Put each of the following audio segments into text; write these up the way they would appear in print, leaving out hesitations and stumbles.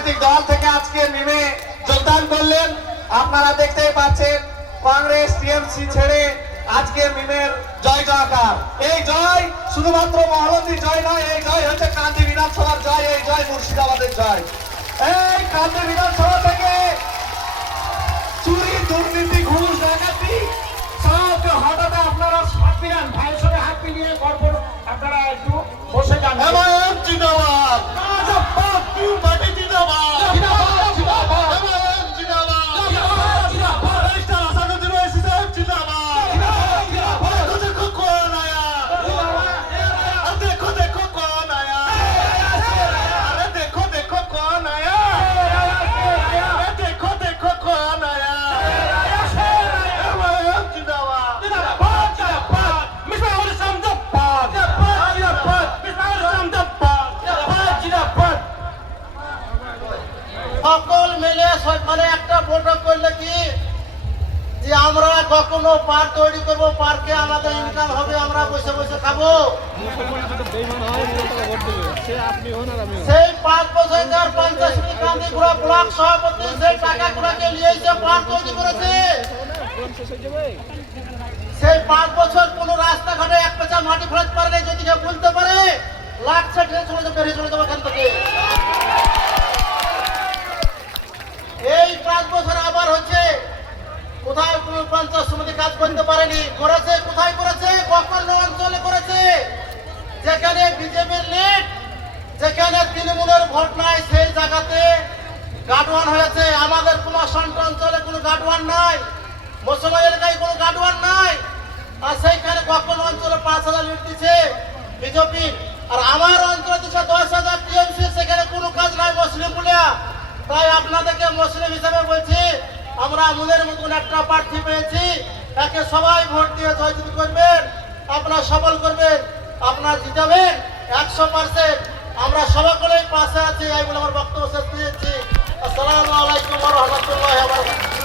রাজনৈতিক দল থেকে আজকে মিমে যোগদান করলেন। আপনারা দেখতেই পাচ্ছেন কংগ্রেস টিএমসি ছেড়ে আজকে মিমের জয় জয়কার। এই জয় শুধুমাত্র মহলন্দির জয় নয়, এই জয় হচ্ছে কান্দি বিধানসভার জয়, এই জয় মুর্শিদাবাদের জয়। এই কান্দি বিধানসভা থেকে চুরি, দুর্নীতি, ঘুষ, ডাকাতি সবকে হঠাৎ আপনারা হাত মিলান, ভাইয়ের সঙ্গে হাত মিলিয়ে গল্প আপনারা একটু বসে যান। জিন্দাবাদ সকল মিলে মানে একটা বৈঠক করলে কি যে আমরা কখনো পার্ক তৈরি করবো, পার্কে আমাদের ইনকাম হবে, আমরা বসে বসে খাবো। সেই 5 বছর 50 কান্দি ঘোড়া ব্লক সভাপতি সেই টাকা গুলাকে নিয়ে এসে পার্ক তৈরি করেছে। সেই 5 বছর কোন রাস্তাঘাটে এক পেঁচা মাটি ফেলাতে পারে নাই। যদি কেউ বলতে পারে লাগছে ট্রেন চলে যাবে, বেরিয়ে চলে যাবে এখান থেকে। এই 5 বছর আবার হচ্ছে, কোথায় কোন পঞ্চায়েত সমিতি কাজ করতে পারেনি, করেছে কোথায় করেছে? গোকর্ণ অঞ্চলে করেছে, যেখানে বিজেপির লিড, যেখানে তৃণমূলের ভোট নাই, সেই জায়গাতে গাডওয়ান হয়েছে। আমাদের কুমারসন্ট অঞ্চলে কোনো গাডওয়ান নাই, মুসলমান এলাকায় কোনো গাডওয়ান নাই, আর সেইখানে গোকর্ণ অঞ্চলে 5,000 লিড দিচ্ছে বিজেপি। আর আমার অঞ্চলে দিচ্ছে 10,000 টিএমসি, সেখানে কোনো কাজ নাই মুসলিম বলে। তাই আপনাদেরকে মুসলিম হিসাবে বলছি, আমরা মনের মতন একটা প্রার্থী পেয়েছি, তাকে সবাই ভোট দিয়ে জয়যুক্ত করবেন, আপনারা সফল করবেন, আপনারা জিতাবেন 100%। আমরা সকলেই পাশে আছি, এই বলে আমার বক্তব্য শেষ দিয়েছি। আসসালামু আলাইকুম ওয়া রাহমাতুল্লাহি ওয়া বারাকাতুহু।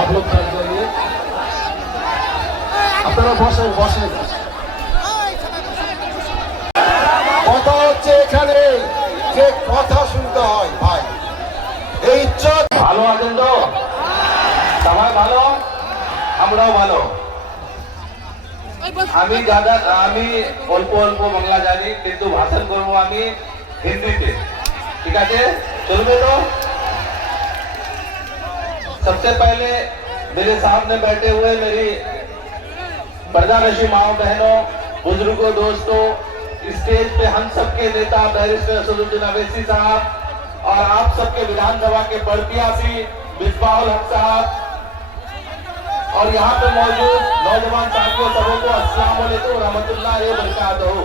आप लोग बैठ जाइए, আপনারা বসে বসে। কথা হচ্ছে এখানে যে কথা শুনতে হয় ভাই, এই ইজ্জত। ভালো আছেন তো সবাই? ভালো, আমরাও ভালো। আমি অল্প অল্প বাংলা জানি, কিন্তু ভাষণ করবো আমি হিন্দিতে, ঠিক আছে? চলবে তো? सबसे पहले मेरे सामने बैठे हुए मेरी पर्दानशी माओ बहनों, बुजुर्गों, दोस्तों, स्टेज पे हम सबके नेता बैरिस्टर असदुद्दीन अवैसी साहब और आप सबके विधानसभा के प्रत्याशी मिसबाहुल हक साहब और यहाँ पे मौजूद नौजवान साथियों, सबको अस्सलाम वालेकुम रहमतुल्लाहि व बरकातहू।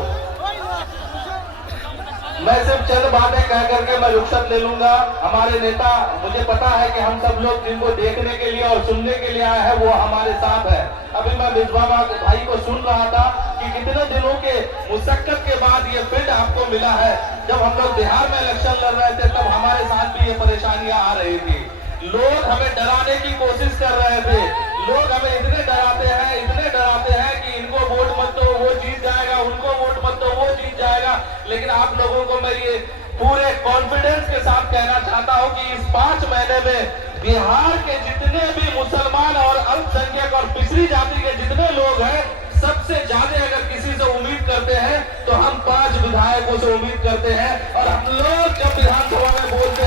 मैं सिर्फ चंद बातें कह करके मैं रुखसत ले लूंगा। हमारे नेता, मुझे पता है कि हम सब लोग जिनको देखने के लिए और सुनने के लिए आए हैं वो हमारे साथ है। अभी मैं मिसबा भाई को सुन रहा था कि कितने दिनों के मुशक्कत के बाद ये फील्ड आपको मिला है। जब हम लोग बिहार में इलेक्शन लड़ रहे थे तब हमारे साथ भी ये परेशानियां आ रही थी। लोग हमें डराने की कोशिश कर रहे थे, लोग हमें इतने डराते हैं कि इनको वोट मत दो वो जीत जाएगा, उनको वोट मत दो वो जीत जाएगा। लेकिन आप लोगों को मैं ये पूरे कॉन्फिडेंस के साथ कहना चाहता हूं कि इस 5 महीने में बिहार के जितने भी मुसलमान और अल्पसंख्यक और पिछड़ी जाति के जितने लोग हैं, सबसे ज्यादा अगर किसी से उम्मीद करते हैं तो हम 5 विधायकों से उम्मीद करते हैं। और हम लोग जब विधानसभा में बोलते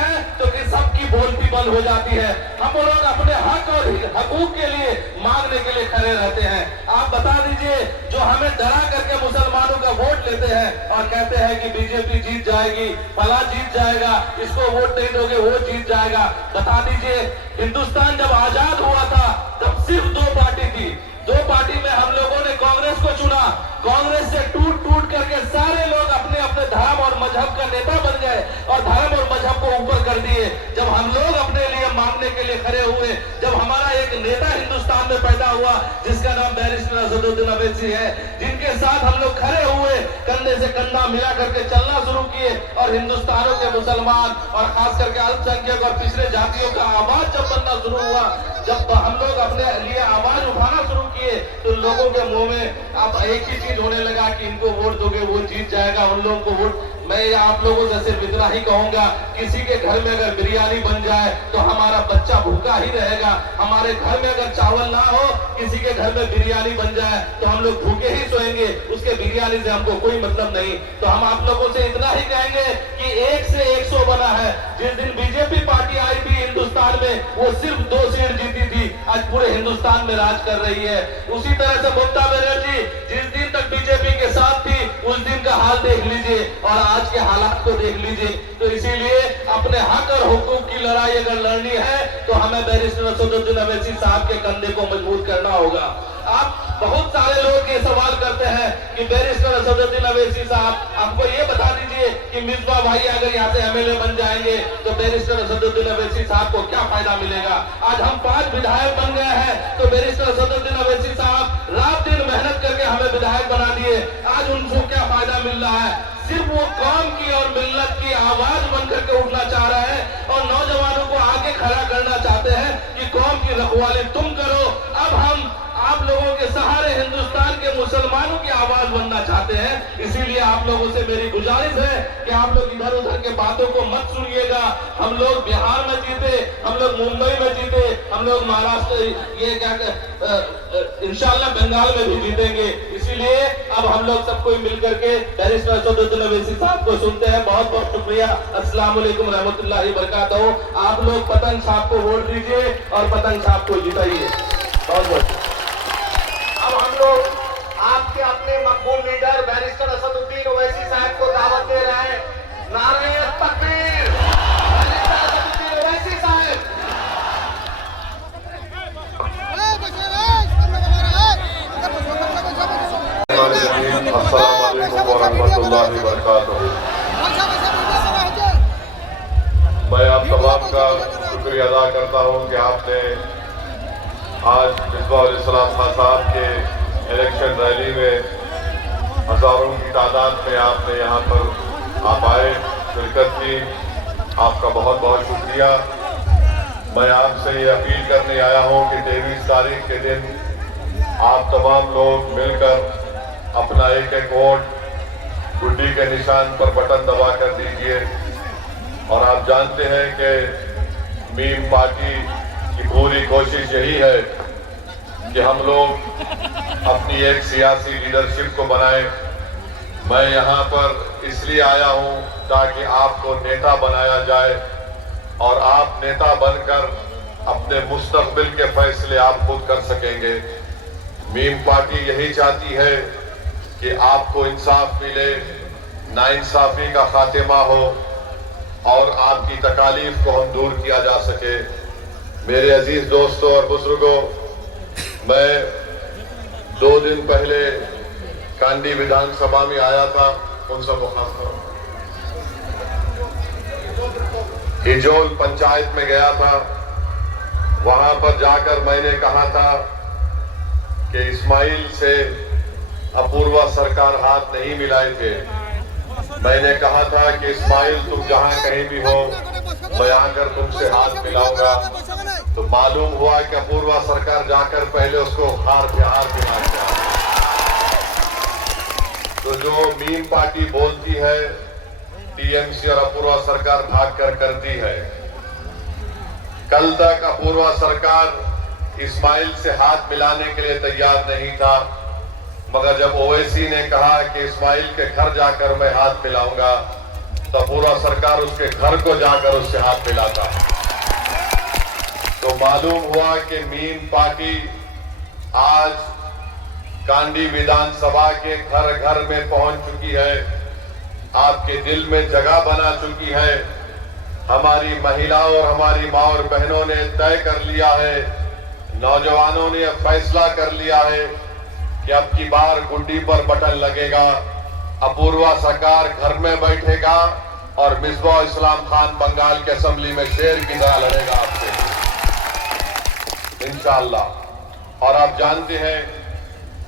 हैं तो सबकी बोल बोलती बंद हो जाती है। हम लोग अपने हक और हकूक के लिए मांगने के लिए खड़े रहते हैं। आप बता दीजिए, जो हमें डरा करके मुसलमानों का वोट लेते हैं और कहते हैं कि बीजेपी जीत जाएगी, फला जीत जाएगा, इसको वोट नहीं दोगे वो जीत जाएगा। बता दीजिए, हिंदुस्तान जब आजाद हुआ था तब सिर्फ 2 पार्टी थी। 2 पार्टी में हम लोगों ने कांग्रेस को चुना। कांग्रेस से टूट करके सारे लोग अपने अपने धर्म और मजहब का नेता बन गए और धर्म और मजहब को ऊपर कर दिए। जब हम लोग अपने लिए मांगने के लिए खड़े हुए, जब हमारा एक नेता हिंदुस्तान में पैदा हुआ जिसका नाम बैरिस्टर असदुद्दीन अवैसी है, जिनके साथ हम लोग खड़े हुए, कंधे से कंधा मिला करके चलना शुरू किए और हिंदुस्तानों के मुसलमान और खास करके अल्पसंख्यक और पिछड़े जातियों का आवाज जब बनना शुरू हुआ, जब हम लोग अपने लिए आवाज उठाना शुरू किए, तो लोगों के मुंह में अब एक ही चीज होने लगा कि इनको वोट दोगे वो जीत जाएगा, उन लोगों को वोट। मैं आप लोगों से सिर्फ इतना ही कहूंगा, किसी के घर में अगर बिरयानी बन जाए तो हमारा बच्चा भूखा ही रहेगा। हमारे घर में अगर चावल ना हो, किसी के घर में बिरयानी बन जाए तो हम लोग भूखे ही सोएंगे, उसके बिरयानी से हमको कोई मतलब नहीं। तो हम आप लोगों से इतना ही कहेंगे कि 1 से 100 बना है। जिस दिन बीजेपी पार्टी आई थी हिंदुस्तान में, वो सिर्फ 2 सीट जीती थी, आज पूरे हिंदुस्तान में राज कर रही है। उसी तरह से ममता बनर्जी जिस दिन तक बीजेपी के साथ थी, उस दिन का हाल देख लीजिए और आज के हालात को देख लीजिए। तो इसीलिए अपने हक और हुकूक की लड़ाई अगर लड़नी है तो हमें बैरिस्टर असदुद्दीन अवैसी साहब के कंधे को मजबूत करना होगा। आप बहुत सारे लोग ये सवाल करते हैं कि बैरिस्टर असदुद्दीन अवैसी साहब, आपको ये बता दीजिए कि मिसबा भाई अगर यहाँ से एमएलए बन जाएंगे तो बैरिस्टर असदुद्दीन अवैसी साहब को क्या फायदा मिलेगा? आज हम 5 विधायक बन गए हैं तो बैरिस्टर असदुद्दीन अवैसी साहब रात दिन मेहनत करके हमें विधायक बना दिए। आज उनको क्या फायदा मिल रहा है? सिर्फ वो कौम की और मिल्लत की आवाज बनकर के उठना चाह रहे हैं और नौजवानों को आगे खड़ा करना चाहते हैं कि कौम की रखवाली तुम करो। अब हम आप लोगों के सहारे हिंदुस्तान के मुसलमानों की आवाज बनना चाहते हैं। इसीलिए आप लोगों से मेरी गुजारिश है कि आप लोग इधर उधर के बातों को मत सुनिएगा। हम लोग बिहार में जीते, हम लोग मुंबई में जीते, हम लोग महाराष्ट्र, ये क्या इंशाल्लाह बंगाल में भी जीतेंगे। इसीलिए अब हम लोग सब कोई मिलकर के बैरिस्टर असदुद्दीन अवैसी साहब को सुनते हैं। बहुत बहुत शुक्रिया। अस्सलाम वालेकुम रहमतुल्लाहि बरकातहू। आप लोग पतंग साहब को वोट दीजिए और पतंग साहब को जिताइए। बहुत बहुत। अब हम लोग आपके अपने मकबूल लीडर बैरिस्टर असदुद्दीन ओवैसी साहब को दावत दे रहे हैं। नारे तकबीर, बैरिस्टर असदुद्दीन ओवैसी साहब। अस्सलाम वालेकुम वरहमतुल्लाहि वबरकातुहू। मैं आप तमाम का शुक्रिया अदा करता हूँ कि आपने आज मिसबाह-उल-इस्लाम खान साहब के इलेक्शन रैली में हजारों की तादाद में आपने यहाँ पर आप आए, शिरकत की। आपका बहुत बहुत शुक्रिया। मैं आपसे ये अपील करने आया हूँ कि 23 तारीख के दिन आप तमाम लोग मिलकर अपना एक एक वोट गुड्डी के निशान पर बटन दबा कर दीजिए। और आप जानते हैं कि मीम पार्टी की पूरी कोशिश यही है कि हम लोग अपनी एक सियासी लीडरशिप को बनाएं। मैं यहाँ पर इसलिए आया हूँ ताकि आपको नेता बनाया जाए और आप नेता बनकर अपने मुस्तकबिल के फैसले आप खुद कर सकेंगे। मीम पार्टी यही चाहती है कि आपको इंसाफ मिले, नाइंसाफी का खात्मा हो और आपकी तकालीफ को हम दूर किया जा सके। मेरे अजीज दोस्तों और बुजुर्गों, मैं 2 दिन पहले कांडी विधानसभा में आया था। कौन सा मुखातिब? हिजोल पंचायत में गया था। वहां पर जाकर मैंने कहा था कि इस्माइल से अपूर्वा सरकार हाथ नहीं मिलाए थे। मैंने कहा था कि इस्माइल तुम जहां कहीं भी हो, मैं आकर तुमसे हाथ मिलाऊंगा। तो मालूम हुआ कि अपूर्वा सरकार जाकर पहले उसको हार मिला दिया। तो जो मीम पार्टी बोलती है, टीएमसी और अपूर्वा सरकार भागकर करती है। कल तक अपूर्वा सरकार इस्माइल से हाथ मिलाने के लिए तैयार नहीं था, मगर जब ओवैसी ने कहा कि इस्माइल के घर जाकर मैं हाथ मिलाऊंगा, तो पूरा सरकार उसके घर को जाकर उससे हाथ मिलाता। मालूम हुआ कि मीम पार्टी आज कांडी विधानसभा के घर घर में पहुंच चुकी है, आपके दिल में जगह बना चुकी है। हमारी महिलाओं और हमारी माँ और बहनों ने तय कर लिया है, नौजवानों ने अब फैसला कर लिया है कि अब की बार गुड्डी पर बटन लगेगा, अपूर्वा सरकार घर में बैठेगा और मिसबा इस्लाम खान बंगाल के असेंबली में शेर की तरह लड़ेगा आपसे इंशाअल्लाह। और आप जानते हैं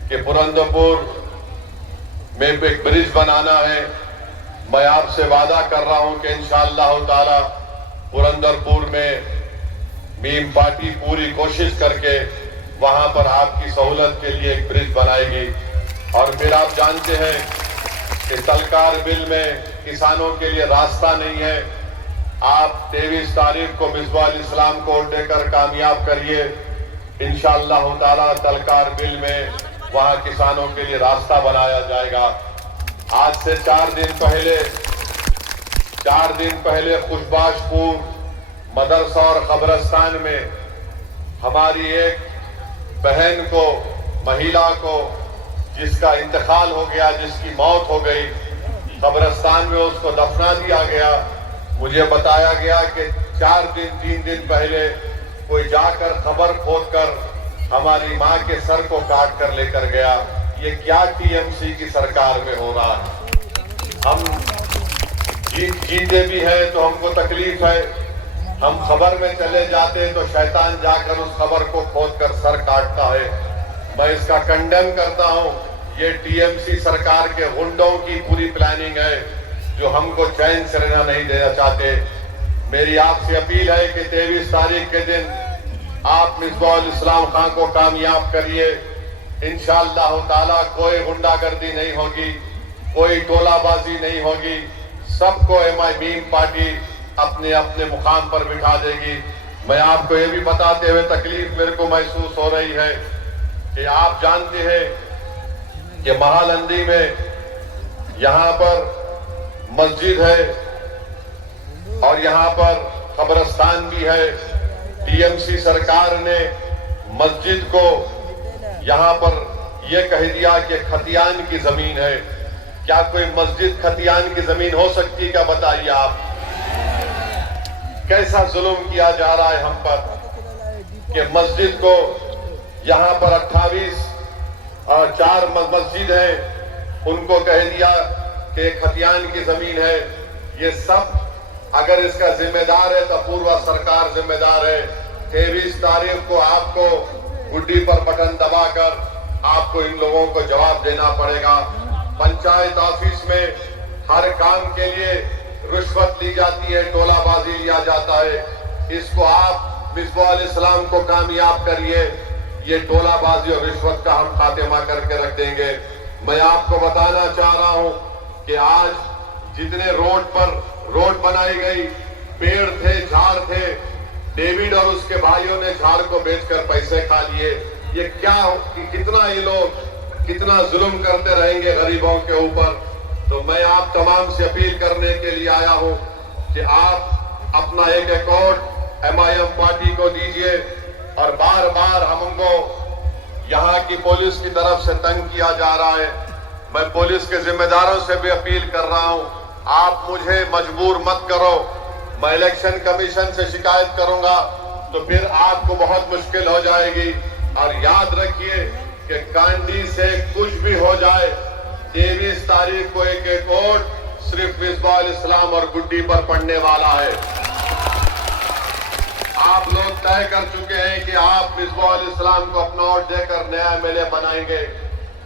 कि पुरंदरपुर में एक ब्रिज बनाना है। मैं आपसे वादा कर रहा हूं कि इंशाअल्लाह ताला पुरंदरपुर में मीम पार्टी पूरी कोशिश करके वहां पर आपकी सहूलत के लिए एक ब्रिज बनाएगी। और फिर आप जानते हैं कि तलकार बिल में किसानों के लिए रास्ता नहीं है। आप 23 तारीख को मिसबा इस्लाम को वोट देकर कामयाब करिए, इंशाअल्लाह ताला तलकार बिल में वहां किसानों के लिए रास्ता बनाया जाएगा। आज से 4 दिन पहले खुशबाशपुर मदरसा और कब्रिस्तान में हमारी एक बहन को, महिला को, जिसका इंतकाल हो गया, जिसकी मौत हो गई, कब्रिस्तान में उसको दफना दिया गया। मुझे बताया गया कि 3 दिन पहले कोई जाकर खबर खोदकर हमारी मां के सर को काट कर लेकर गया। ये क्या टीएमसी की सरकार में हो रहा है? हम जीते भी हैं तो हमको तकलीफ है, हम खबर में चले जाते तो शैतान जाकर उस खबर को खोदकर सर काटता है। मैं इसका कंडेम करता हूं। ये टीएमसी सरकार के गुंडों की पूरी प्लानिंग है जो हमको चैन से रहना नहीं देना चाहते। मेरी आपसे अपील है कि 23 तारीख के दिन आप मिसबा इस्लाम खान को कामयाब करिए। इंशाअल्लाह ताला कोई गुंडागर्दी नहीं होगी, कोई टोलाबाजी नहीं होगी, सबको मीम पार्टी अपने अपने मुकाम पर बिठा देगी। मैं आपको ये भी बताते हुए तकलीफ मेरे को महसूस हो रही है कि आप जानते हैं कि महालंदी में यहाँ पर मस्जिद है और यहाँ पर कब्रिस्तान भी है। टीएमसी सरकार ने मस्जिद को यहाँ पर यह कह दिया कि खतियान की जमीन है। क्या कोई मस्जिद खतियान की जमीन हो सकती है क्या? बताइए आप, कैसा जुल्म किया जा रहा है हम पर कि मस्जिद को यहाँ पर 28 और 4 मस्जिद है, उनको कह दिया कि खतियान की जमीन है। ये सब अगर इसका जिम्मेदार है तो पूर्व सरकार जिम्मेदार है। 23 तारीख को आपको गुड्डी पर बटन दबाकर आपको इन लोगों को जवाब देना पड़ेगा। पंचायत ऑफिस में हर काम के लिए रिश्वत ली जाती है, टोलाबाजी लिया जाता है। इसको आप मिसबा इस्लाम को कामयाब करिए, ये टोलाबाजी और रिश्वत का हम खात्मा करके रख देंगे। मैं आपको बताना चाह रहा हूं कि आज जितने रोड बनाई गई, पेड़ थे, झाड़ थे, डेविड और उसके भाइयों ने झाड़ को बेचकर पैसे खा लिए। ये क्या, कितना ये लोग कितना जुल्म करते रहेंगे गरीबों के ऊपर। तो मैं आप तमाम से अपील करने के लिए आया हूं कि आप अपना एक अकाउंट MIM पार्टी को दीजिए। और बार बार हमको यहाँ की पुलिस की तरफ से तंग किया जा रहा है। मैं पुलिस के जिम्मेदारों से भी अपील कर रहा हूं, आप मुझे मजबूर मत करो। मैं इलेक्शन कमीशन से शिकायत करूंगा तो फिर आपको बहुत मुश्किल हो जाएगी। और याद रखिए कि कांडी से कुछ भी हो जाए, 23 तारीख को एक वोट सिर्फ मिसबा इस्लाम और गुड्डी पर पड़ने वाला है। आप लोग तय कर चुके हैं कि आप मिसबा इस्लाम को अपना वोट देकर नया MLA बनाएंगे।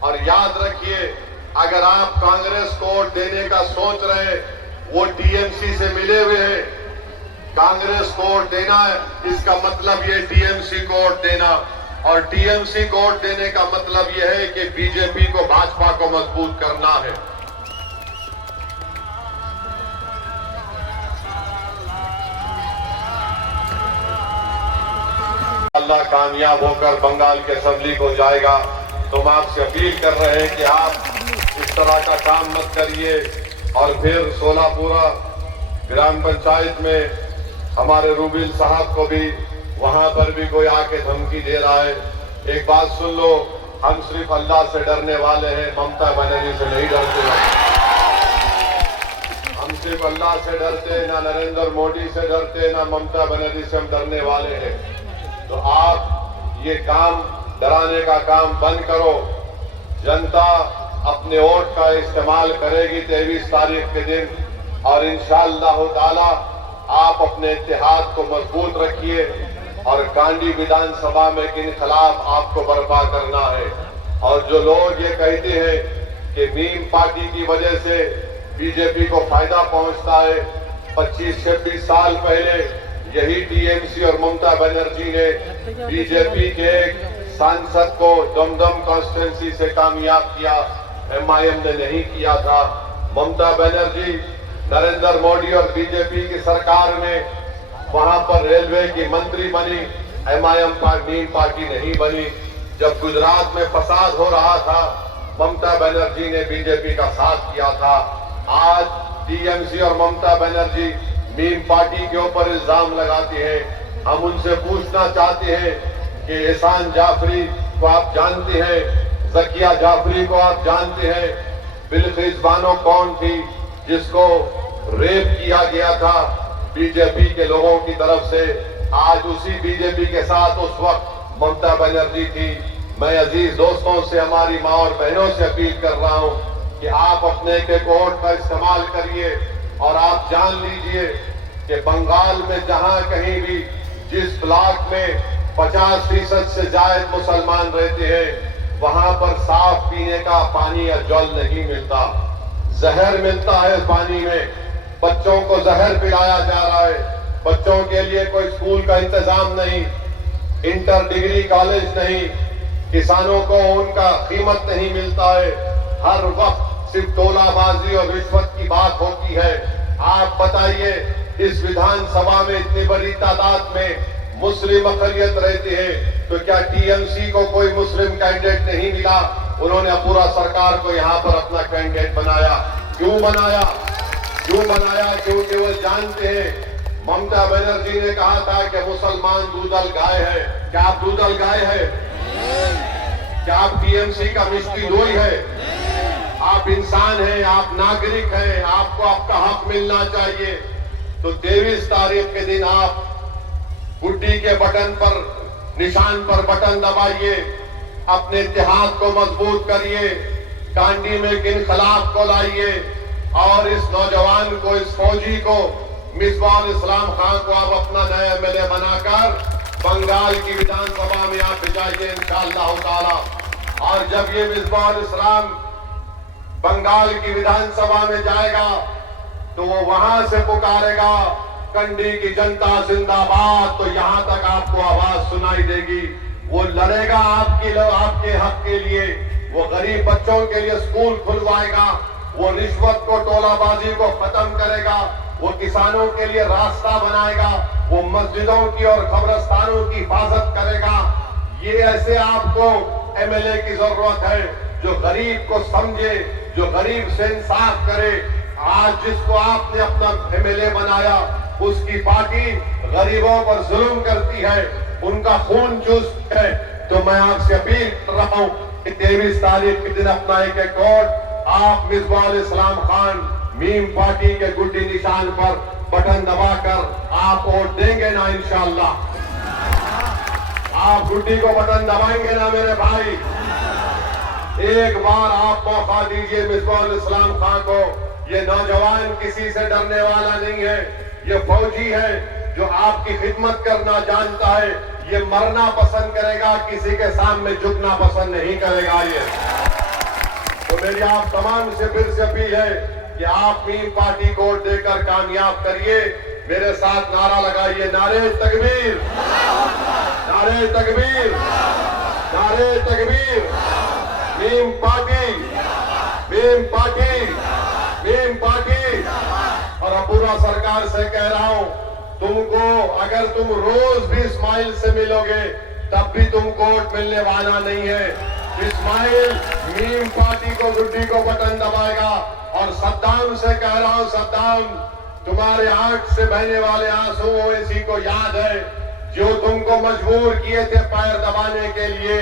और याद रखिए, अगर आप कांग्रेस को वोट देने का सोच रहे हैं, वो टीएमसी से मिले हुए हैं। कांग्रेस को वोट देना है, इसका मतलब ये टीएमसी को वोट देना, और टीएमसी को वोट देने का मतलब यह है कि बीजेपी को, भाजपा को मजबूत करना है। अल्लाह कामयाब होकर बंगाल के असेंबली को जाएगा। तो हम आपसे अपील कर रहे हैं कि आप इस तरह का काम मत करिए। और फिर सोलापुरा ग्राम पंचायत में हमारे रूबिल साहब को भी वहां पर भी कोई आके धमकी दे रहा है। एक बात सुन लो, हम सिर्फ अल्लाह से डरने वाले हैं, ममता बनर्जी से नहीं डरते। हम सिर्फ अल्लाह से डरते, ना नरेंद्र मोदी से डरते, ना ममता बनर्जी से हम डरने वाले हैं। तो आप ये काम, डराने का काम बंद करो। जनता अपने वोट का इस्तेमाल करेगी 23 तारीख के दिन, और इंशाअल्लाह ताला आप अपने इत्तेहाद को मजबूत रखिए और कांडी विधानसभा में के खिलाफ आपको बर्पा करना है। और जो लोग ये कहते हैं कि मीम पार्टी की वजह से बीजेपी को फायदा पहुंचता है, 25-26 साल पहले यही टीएमसी और ममता बनर्जी ने बीजेपी के एक सांसद को दमदम कॉन्स्टिट्यूंसी से कामयाब किया, एमआईएम ने नहीं किया था। ममता बनर्जी नरेंद्र मोदी और बीजेपी की सरकार में वहां पर रेलवे की मंत्री बनी, एमआईएम मीम पार्टी नहीं बनी। जब गुजरात में फसाद हो रहा था, ममता बनर्जी ने बीजेपी का साथ किया था। आज टीएमसी और ममता बनर्जी मीम पार्टी के ऊपर इल्जाम लगाती हैं। हम उनसे पूछना चाहते हैं कि एहसान जाफरी को आप जानते हैं, जकिया जाफरी को आप जानते हैं, बिल्किस बानो कौन थी जिसको रेप किया गया था बीजेपी के लोगों की तरफ से। आज उसी बीजेपी के साथ उस वक्त ममता बनर्जी थी। मैं अजीज दोस्तों से, हमारी माँ और बहनों से अपील कर रहा हूं कि आप अपने के वोट का इस्तेमाल करिए और आप जान लीजिए कि बंगाल में जहां कहीं भी जिस ब्लॉक में 50% से ज्यादा मुसलमान रहते हैं, वहां पर साफ पीने का पानी या जल नहीं मिलता, जहर मिलता है पानी में। बच्चों को जहर पिलाया जा रहा है, बच्चों के लिए कोई स्कूल का इंतजाम नहीं, इंटर डिग्री कॉलेज नहीं, किसानों को उनका कीमत नहीं मिलता है। हर वक्त सिर्फ तोलाबाजी और रिश्वत की बात होती है। आप बताइए, इस विधानसभा में इतनी बड़ी तादाद में मुस्लिम अकलियत रहती है, तो क्या टीएमसी को कोई मुस्लिम कैंडिडेट नहीं मिला? उन्होंने पूरा सरकार को यहाँ पर अपना कैंडिडेट बनाया। क्यों बनाया? क्यों बनाया? क्योंकि वो जानते हैं, ममता बनर्जी ने कहा था कि मुसलमान दूधल गाय है। क्या आप दूधल गाय है? क्या आप टीएमसी का मिष्टी दोई है? आप इंसान हैं, आप नागरिक हैं, आपको आपका हक मिलना चाहिए। तो 23 तारीख के दिन आप गुड्डी के बटन पर, निशान पर बटन दबाइए, अपने इत्तेहाद को मजबूत करिए, कांडी में इनकलाब को लाइए और इस नौजवान को, इस फौजी को, मिसबाह इस्लाम खान को आप अपना नया एमएलए बनाकर बंगाल की विधानसभा में आप भिजाइए इंशाअल्लाह ताला। और जब ये मिसबाह इस्लाम बंगाल की विधानसभा में जाएगा तो वो वहां से पुकारेगा, कंडी की जनता जिंदाबाद, तो यहां तक आपको आवाज सुनाई देगी। वो लड़ेगा आपके हक के लिए, वो गरीब बच्चों के लिए स्कूल खुलवाएगा, वो रिश्वत को, टोलाबाजी को खत्म करेगा, वो किसानों के लिए रास्ता बनाएगा, वो मस्जिदों की और कब्रिस्तानों की हिफाजत करेगा। ये ऐसे आपको एमएलए की जरूरत है जो गरीब को समझे, जो गरीब से इंसाफ करे। आज जिसको आपने अपना एमएलए बनाया, उसकी पार्टी गरीबों पर जुल्म करती है, उनका खून चूसती है। तो मैं आपसे अपील कर रहा हूं कि 23 तारीख के दिन अपना एक वोट आप मिसबाह इस्लाम खान मीम पार्टी के गुड्डी निशान पर बटन दबाकर आप वोट देंगे ना? इंशाअल्लाह आप गुड्डी को बटन दबाएंगे ना मेरे भाई? एक बार आप मौका दीजिए मिसबाह इस्लाम खान को। ये नौजवान किसी से डरने वाला नहीं है, ये फौजी है जो आपकी खिदमत करना जानता है। ये मरना पसंद करेगा, किसी के सामने झुकना पसंद नहीं करेगा। ये तो मेरी आप तमाम से फिर से अपील है कि आप मीम पार्टी को वोट देकर कामयाब करिए। मेरे साथ नारा लगाइए, नारे तकबीर, नारे तकबीर, नारे तकबीर। Meme party, meme party, meme party. और अब पूरा सरकार से कह रहा हूं, तुमको अगर तुम रोज भी इस्माइल से मिलोगे तब भी तुमको वोट मिलने वाला नहीं है। इस्माइल मीम पार्टी को, गुड्डी को बटन दबाएगा। और सद्दाम से कह रहा हूं, सद्दाम, तुम्हारे आंख से बहने वाले आंसू इसी को याद है जो तुमको मजबूर किए थे पैर दबाने के लिए,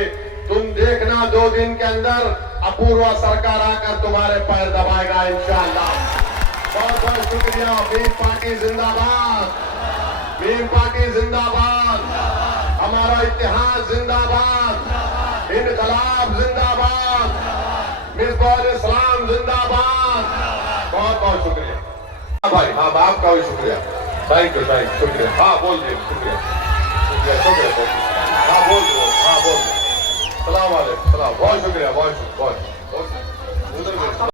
तुम देखना 2 दिन के अंदर अपूर्वा सरकार आकर तुम्हारे पैर दबाएगा इंशाअल्लाह। बहुत बहुत शुक्रिया। भीम पार्टी जिंदाबाद, भीम पार्टी जिंदाबाद, हमारा इतिहास जिंदाबाद, इनकलाब जिंदाबाद, मिसबाह इस्लाम जिंदाबाद। बहुत बहुत शुक्रिया भाई। हाँ, आपका भी शुक्रिया। थैंक यू, शुक्रिया। हाँ बोल दिए, शुक्रिया शुक्रिया शुक्रिया। हाँ बोल दो, हाँ बोल दो। सलाम वालेकुम, सलाम। बहुत शुक्रिया, बहुत शुक्रिया, बहुत।